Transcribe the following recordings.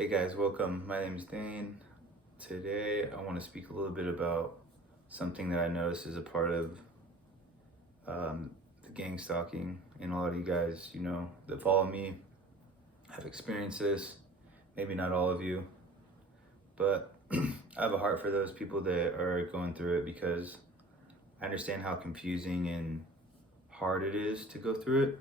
Hey guys, welcome. My name is Dane. Today I want to speak a little bit about something that I noticed is a part of the gang stalking. And a lot of you guys, that follow me have experienced this. Maybe not all of you, but I have a heart for those people that are going through it because I understand how confusing and hard it is to go through it.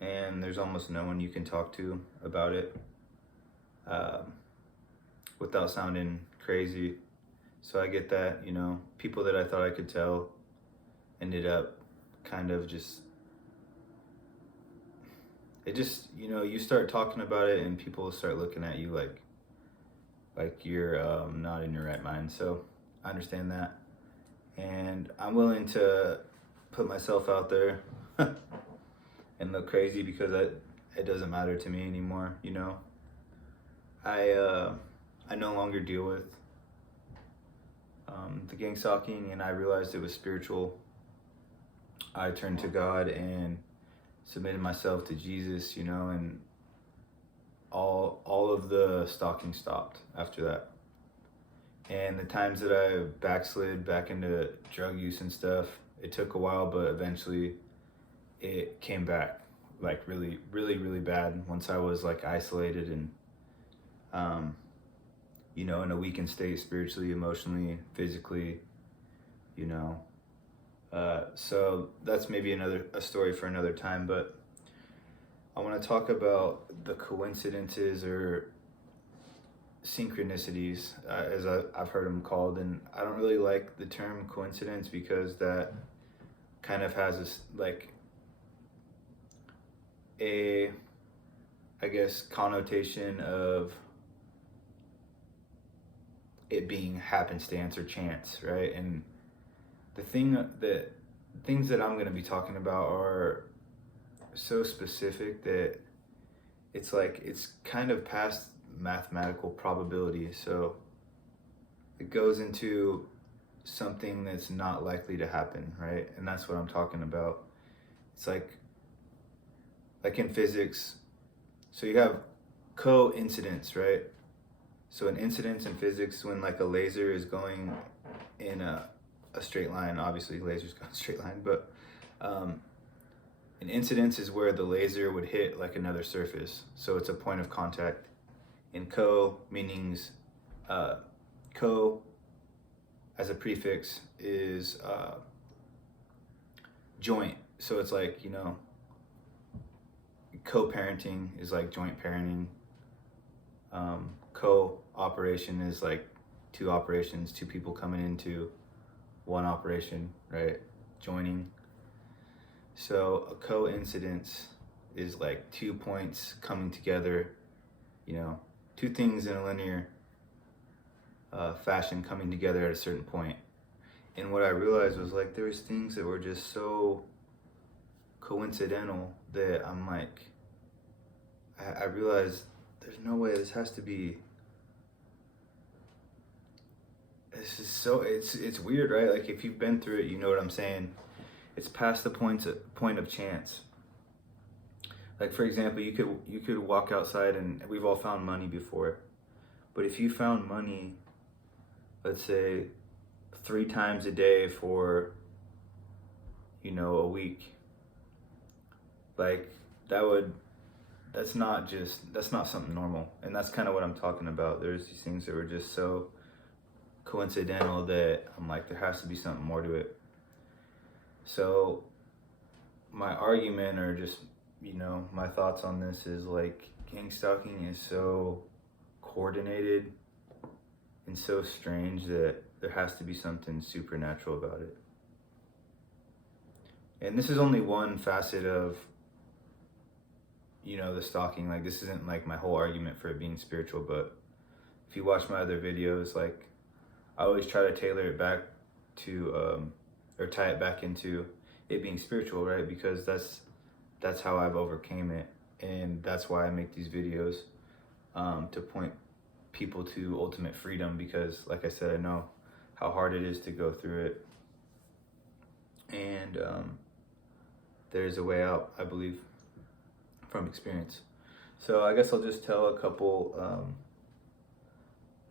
And there's almost no one you can talk to about it. Without sounding crazy. So I get that, people that I thought I could tell ended up kind of you start talking about it and people start looking at you like you're not in your right mind. So I understand that. And I'm willing to put myself out there and look crazy because it doesn't matter to me anymore, I no longer deal with the gang stalking, and I realized it was spiritual. I turned to God and submitted myself to Jesus, and all of the stalking stopped after that. And the times that I backslid back into drug use and stuff, it took a while, but eventually it came back like really, really, really bad once I was like isolated and in a weakened state spiritually, emotionally, physically, so that's maybe a story for another time, but I want to talk about the coincidences or synchronicities, as I've heard them called. And I don't really like the term coincidence because that kind of has this I guess, connotation of it being happenstance or chance, right? And things that I'm going to be talking about are so specific that it's kind of past mathematical probability. So it goes into something that's not likely to happen, right? And that's what I'm talking about. It's like in physics. So you have coincidence, right? So an incidence in physics, when like a laser is going in a straight line, obviously lasers go in a straight line, but an incidence is where the laser would hit like another surface. So it's a point of contact. And meanings, co as a prefix is joint. So it's like, co-parenting is like joint parenting. Co-operation is like two people coming into one operation, right? Joining. So a coincidence is like 2 points coming together, two things in a linear fashion coming together at a certain point. And what I realized was like there was things that were just so coincidental that I'm like, I realized there's no way this has to be. This is so it's weird, right? Like if you've been through it, you know what I'm saying. It's past the point of chance. Like for example, you could walk outside, and we've all found money before. But if you found money, let's say 3 times a day for a week, like that's not something normal. And that's kind of what I'm talking about. There's these things that were just so coincidental that I'm like, there has to be something more to it. So my argument, or just my thoughts on this, is like gang stalking is so coordinated and so strange that there has to be something supernatural about it. And this is only one facet of the stalking. Like this isn't like my whole argument for it being spiritual, but if you watch my other videos, like I always try to tailor it back to or tie it back into it being spiritual, right? Because that's how I've overcame it, and that's why I make these videos, to point people to ultimate freedom, because like I said, I know how hard it is to go through it, and there's a way out, I believe, from experience. So I guess I'll just tell a couple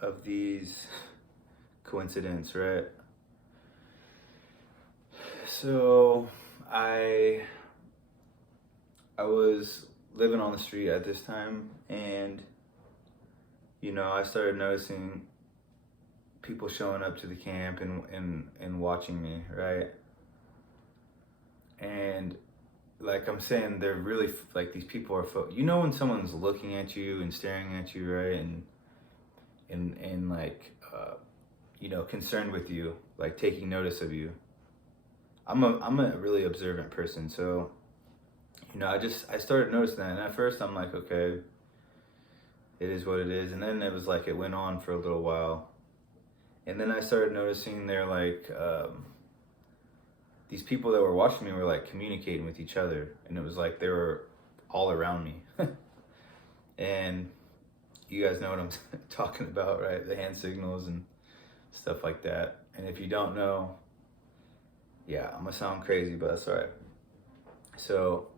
of these coincidences, right? So I I was living on the street at this time, and I started noticing people showing up to the camp and watching me, right? And like I'm saying, they're really like these people are when someone's looking at you and staring at you, right? And like concerned with you, like taking notice of you. I'm a really observant person, so I started noticing that, and at first I'm like, okay, it is what it is, and then it was like it went on for a little while, and then I started noticing they're like these people that were watching me were like communicating with each other, and it was like they were all around me. And you guys know what I'm talking about, right? The hand signals and stuff like that. And if you don't know, yeah, I'm gonna sound crazy, but that's all right. So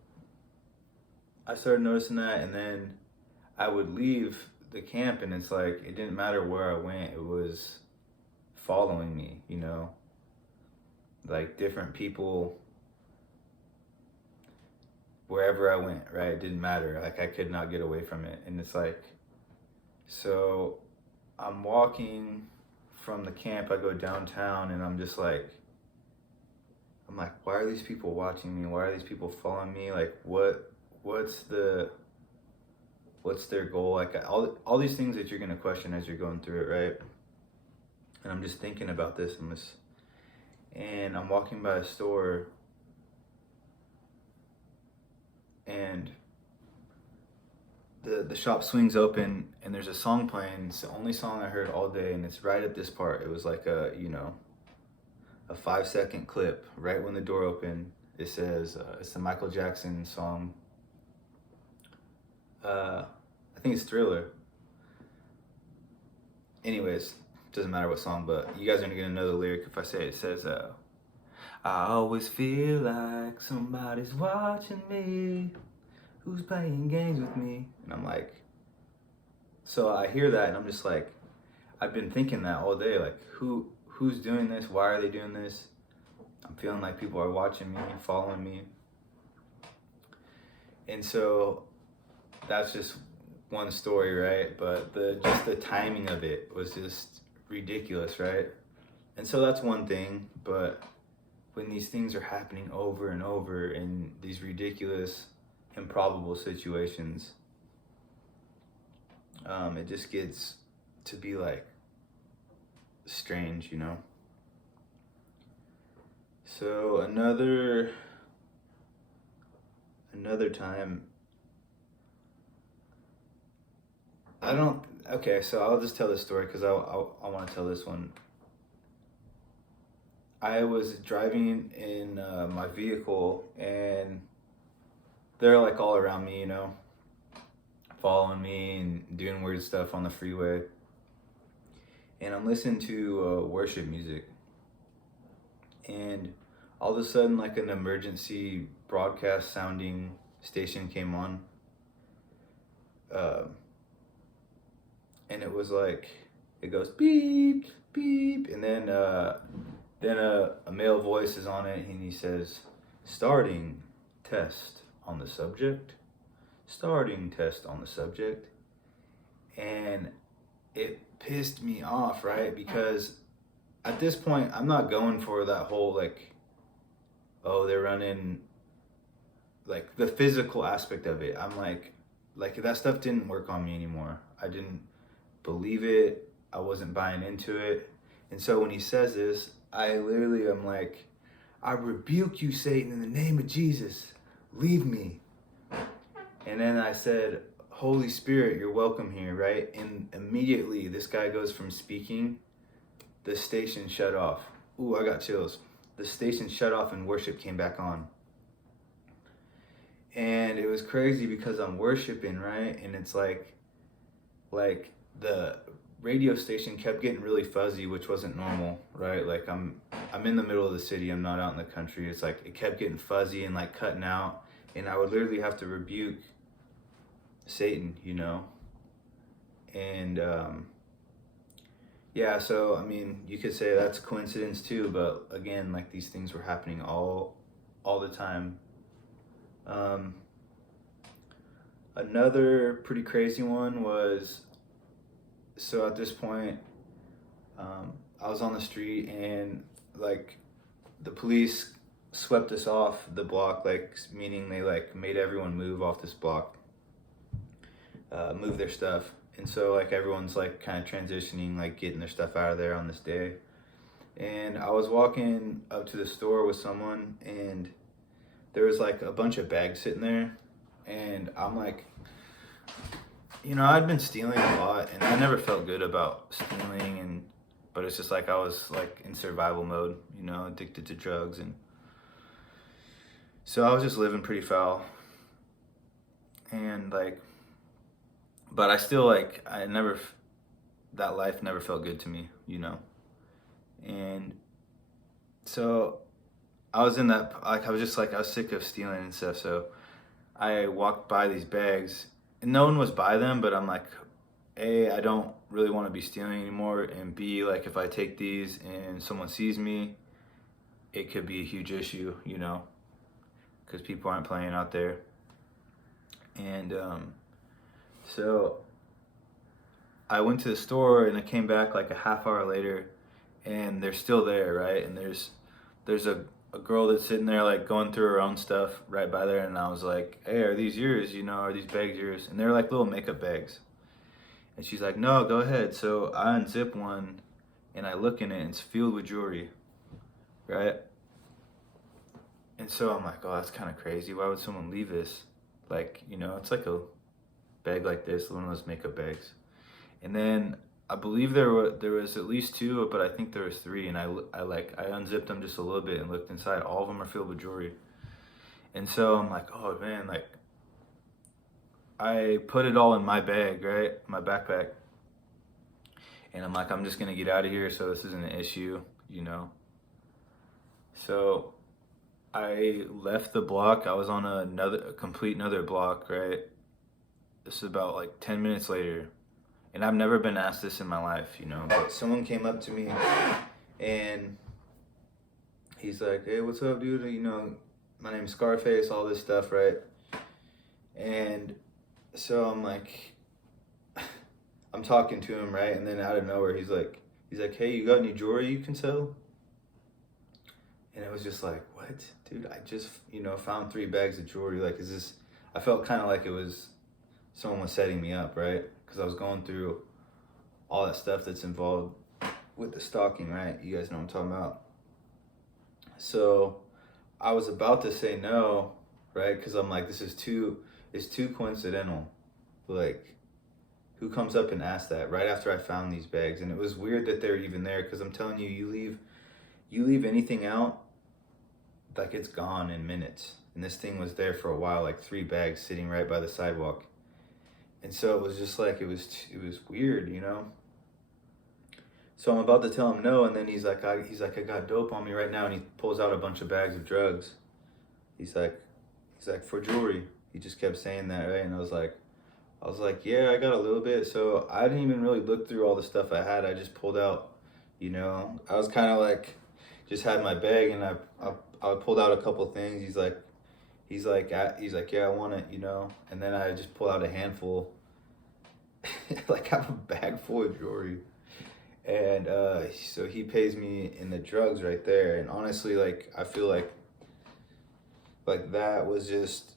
I started noticing that, and then I would leave the camp, and it's like it didn't matter where I went, it was following me, like different people wherever I went, right? It didn't matter. Like I could not get away from it. And it's like, so I'm walking from the camp, I go downtown, and I'm like, why are these people watching me? Why are these people following me? Like what's their goal? Like all these things that you're gonna question as you're going through it, right? And I'm just thinking about this, and I'm walking by a store, and the shop swings open, and there's a song playing. It's the only song I heard all day, and it's right at this part. It was like a 5-second clip right when the door opened. It says it's the Michael Jackson song. I think it's Thriller. Anyways, doesn't matter what song, but you guys are gonna know the lyric if I say it. It says, I always feel like somebody's watching me, who's playing games with me. And I'm like, so I hear that, and I'm just like, I've been thinking that all day, like who's doing this? Why are they doing this? I'm feeling like people are watching me, following me. And so that's just one story, right? But just the timing of it was just ridiculous, right? And so that's one thing, but when these things are happening over and over in these ridiculous, improbable situations, it just gets to be like strange, So another time, so I'll just tell this story because I want to tell this one. I was driving in my vehicle, and they're like all around me, following me and doing weird stuff on the freeway. And I'm listening to worship music, and all of a sudden, like an emergency broadcast sounding station came on. And it was like, it goes beep, beep, and then a male voice is on it, and he says, starting test on the subject, starting test on the subject. And it pissed me off, right? Because at this point, I'm not going for that whole like, oh, they're running, like the physical aspect of it. I'm like that stuff didn't work on me anymore. I didn't believe it. I wasn't buying into it. And so when he says this, I literally am like, I rebuke you, Satan, in the name of Jesus. Leave me. And then I said, Holy Spirit, you're welcome here, right? And immediately this guy goes from speaking, the station shut off. Ooh, I got chills. The station shut off and worship came back on. And it was crazy because I'm worshiping, right? And it's like the radio station kept getting really fuzzy, which wasn't normal, right? Like I'm in the middle of the city, I'm not out in the country. It's like it kept getting fuzzy and like cutting out, and I would literally have to rebuke Satan, you know. And yeah, so I mean, you could say that's coincidence too, but again, like these things were happening all the time. Um, Another pretty crazy one was, so at this point, I was on the street and like the police swept us off the block, like meaning they like made everyone move off this block, move their stuff. And so like everyone's like kind of transitioning, like getting their stuff out of there on this day. And I was walking up to the store with someone, and there was like a bunch of bags sitting there. And I'm like, you know, I'd been stealing a lot, and I never felt good about stealing, and but it's just like I was like in survival mode, you know, addicted to drugs, and so I was just living pretty foul, and like, but I still like I never that life never felt good to me, you know, and so I was in that like I was just like I was sick of stealing and stuff, so I walked by these bags, and no one was by them, but I'm like, A, I don't really want to be stealing anymore, and B, like if I take these and someone sees me, it could be a huge issue, you know, because people aren't playing out there. And so I went to the store, and I came back like a half hour later, and they're still there, right? And there's a girl that's sitting there like going through her own stuff right by there, and I was like, hey, are these yours? You know, are these bags yours? And they're like little makeup bags. And she's like, no, go ahead. So I unzip one, and I look in it, and it's filled with jewelry, right? And so I'm like, oh, that's kind of crazy. Why would someone leave this? Like, you know, it's like a bag like this, one of those makeup bags. And then I believe there was at least two, but I think there was three. And I unzipped them just a little bit and looked inside. All of them are filled with jewelry. And so I'm like, oh man, like I put it all in my bag, right, my backpack. And I'm like, I'm just gonna get out of here, so this isn't an issue, you know. So I left the block. I was on a complete another block, right? This is about like 10 minutes later. And I've never been asked this in my life, you know, but someone came up to me, and he's like, hey, what's up, dude? You know, my name's Scarface, all this stuff, right? And so I'm like, I'm talking to him, right? And then out of nowhere, he's like, hey, you got any jewelry you can sell? And it was just like, what? Dude, I just, you know, found 3 bags of jewelry. Like, is this, I felt kind of like it was, someone was setting me up, right? Because I was going through all that stuff that's involved with the stalking, right? You guys know what I'm talking about. So I was about to say no, right? Because I'm like, it's too coincidental. Like, who comes up and asks that right after I found these bags? And it was weird that they're even there, because I'm telling you, you leave anything out, like it's gone in minutes. And this thing was there for a while, like 3 bags sitting right by the sidewalk. And so it was just like, it was weird, you know? So I'm about to tell him no, and then he's like, I got dope on me right now, and he pulls out a bunch of bags of drugs. He's like, for jewelry. He just kept saying that, right? And I was like, yeah, I got a little bit. So I didn't even really look through all the stuff I had. I just pulled out, you know, I was kind of like, just had my bag, and I pulled out a couple things. He's like, yeah, I want it, you know. And then I just pulled out a handful, like I have a bag full of jewelry. And so he pays me in the drugs right there. And honestly, like I feel like that was just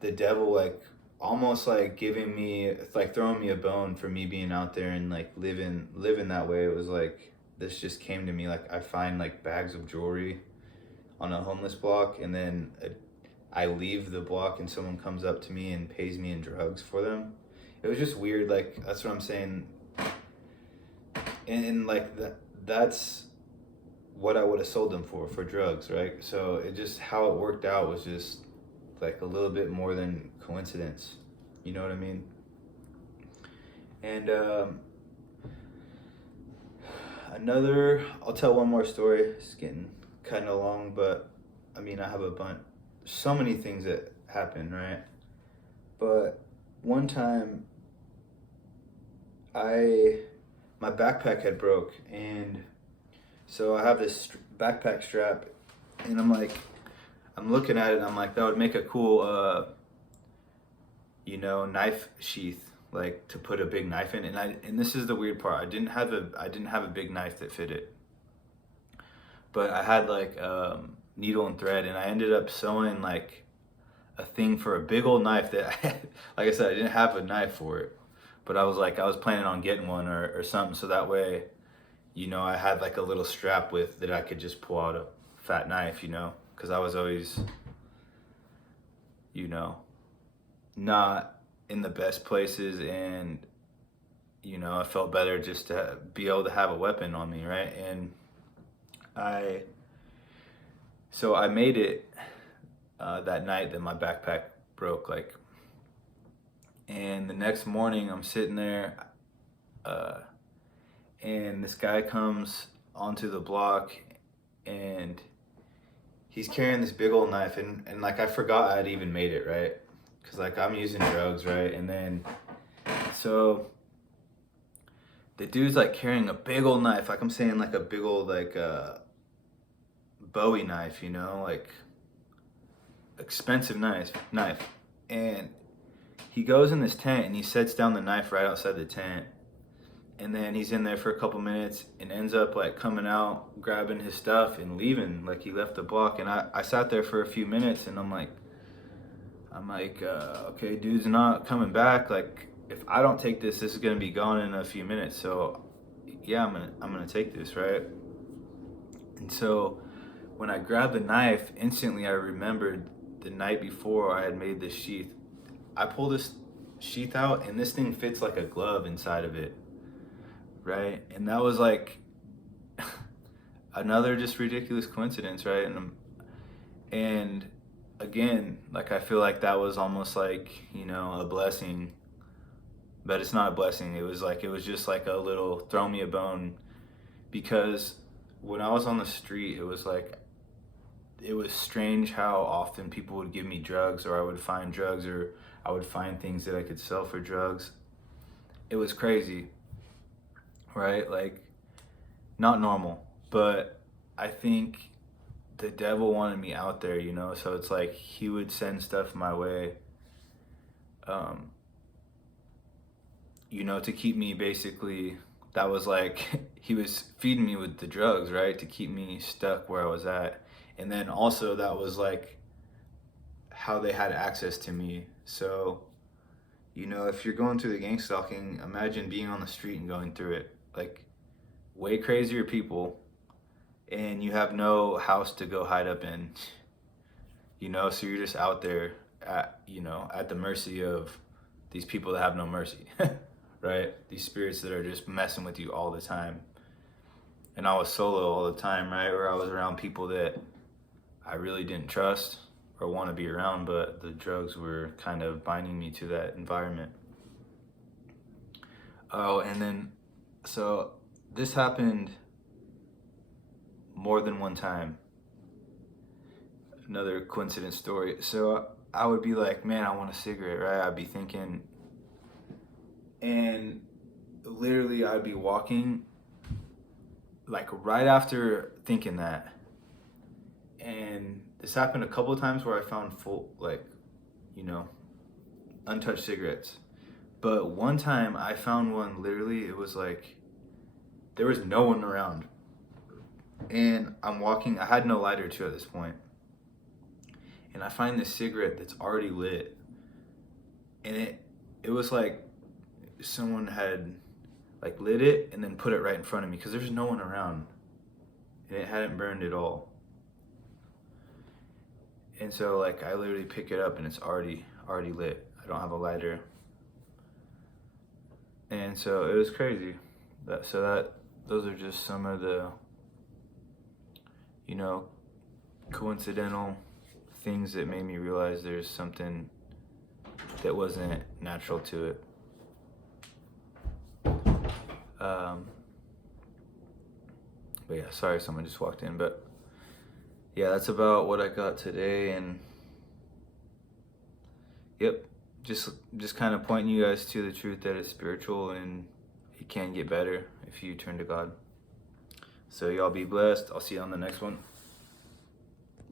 the devil, like almost like giving me, like throwing me a bone for me being out there and like living that way. It was like this just came to me, like I find like bags of jewelry on a homeless block, and then I leave the block, and someone comes up to me and pays me in drugs for them. It was just weird. Like that's what I'm saying. And like that's what I would have sold them for drugs, right? So it just, how it worked out was just like a little bit more than coincidence. You know what I mean? And I'll tell one more story. It's getting kind of long, but I mean, I have so many things that happen, right? But one time, my backpack had broke, and so I have this backpack strap, and I'm looking at it, and I'm like, that would make a cool, knife sheath, like to put a big knife in. And this is the weird part. I didn't have a big knife that fit it, but I had like needle and thread, and I ended up sewing like a thing for a big old knife that like I said, I didn't have a knife for it, but I was planning on getting one or something, so that way, I had like a little strap with that I could just pull out a fat knife, because I was always, not in the best places, and I felt better just to be able to have a weapon on me, right? And I made it that night that my backpack broke, like, and the next morning I'm sitting there, and this guy comes onto the block, and he's carrying this big old knife, and like I forgot I'd even made it, right? Because like I'm using drugs, right? And then so the dude's like carrying a big old knife, like I'm saying, like a big old like Bowie knife, like expensive knife, and he goes in this tent and he sets down the knife right outside the tent, and then he's in there for a couple minutes and ends up like coming out, grabbing his stuff and leaving, like he left the block. And I sat there for a few minutes, and I'm like, okay, dude's not coming back. Like, if I don't take this is gonna be gone in a few minutes. So yeah, I'm gonna take this, right? And so when I grabbed the knife, instantly I remembered the night before I had made this sheath. I pull this sheath out, and this thing fits like a glove inside of it, right? And that was like another just ridiculous coincidence, right? And again, like I feel like that was almost like, a blessing, but it's not a blessing. It was just like a little throw me a bone, because when I was on the street, it was strange how often people would give me drugs, or I would find drugs, or I would find things that I could sell for drugs. It was crazy, right? Like, not normal, but I think the devil wanted me out there, so it's like he would send stuff my way, to keep me basically, that was like, he was feeding me with the drugs, right? To keep me stuck where I was at. And then also that was like how they had access to me. So, if you're going through the gangstalking, imagine being on the street and going through it. Like, way crazier people, and you have no house to go hide up in, so you're just out there at the mercy of these people that have no mercy, right? These spirits that are just messing with you all the time. And I was solo all the time, right? Or I was around people that I really didn't trust or want to be around, but the drugs were kind of binding me to that environment. Oh, and then, so this happened more than one time. Another coincidence story. So I would be like, man, I want a cigarette, right? I'd be thinking, and literally I'd be walking like right after thinking that. And this happened a couple of times where I found full, like, untouched cigarettes. But one time I found one, literally, it was like, there was no one around. And I'm walking, I had no lighter too at this point. And I find this cigarette that's already lit. And it was like someone had like lit it and then put it right in front of me, because there's no one around. And it hadn't burned at all. And so like I literally pick it up and it's already lit. I don't have a lighter. And so it was crazy. Those are just some of the coincidental things that made me realize there's something that wasn't natural to it. But yeah, sorry, someone just walked in. But yeah, that's about what I got today. And yep, just kind of pointing you guys to the truth that it's spiritual and it can get better if you turn to God. So y'all be blessed. I'll see you on the next one.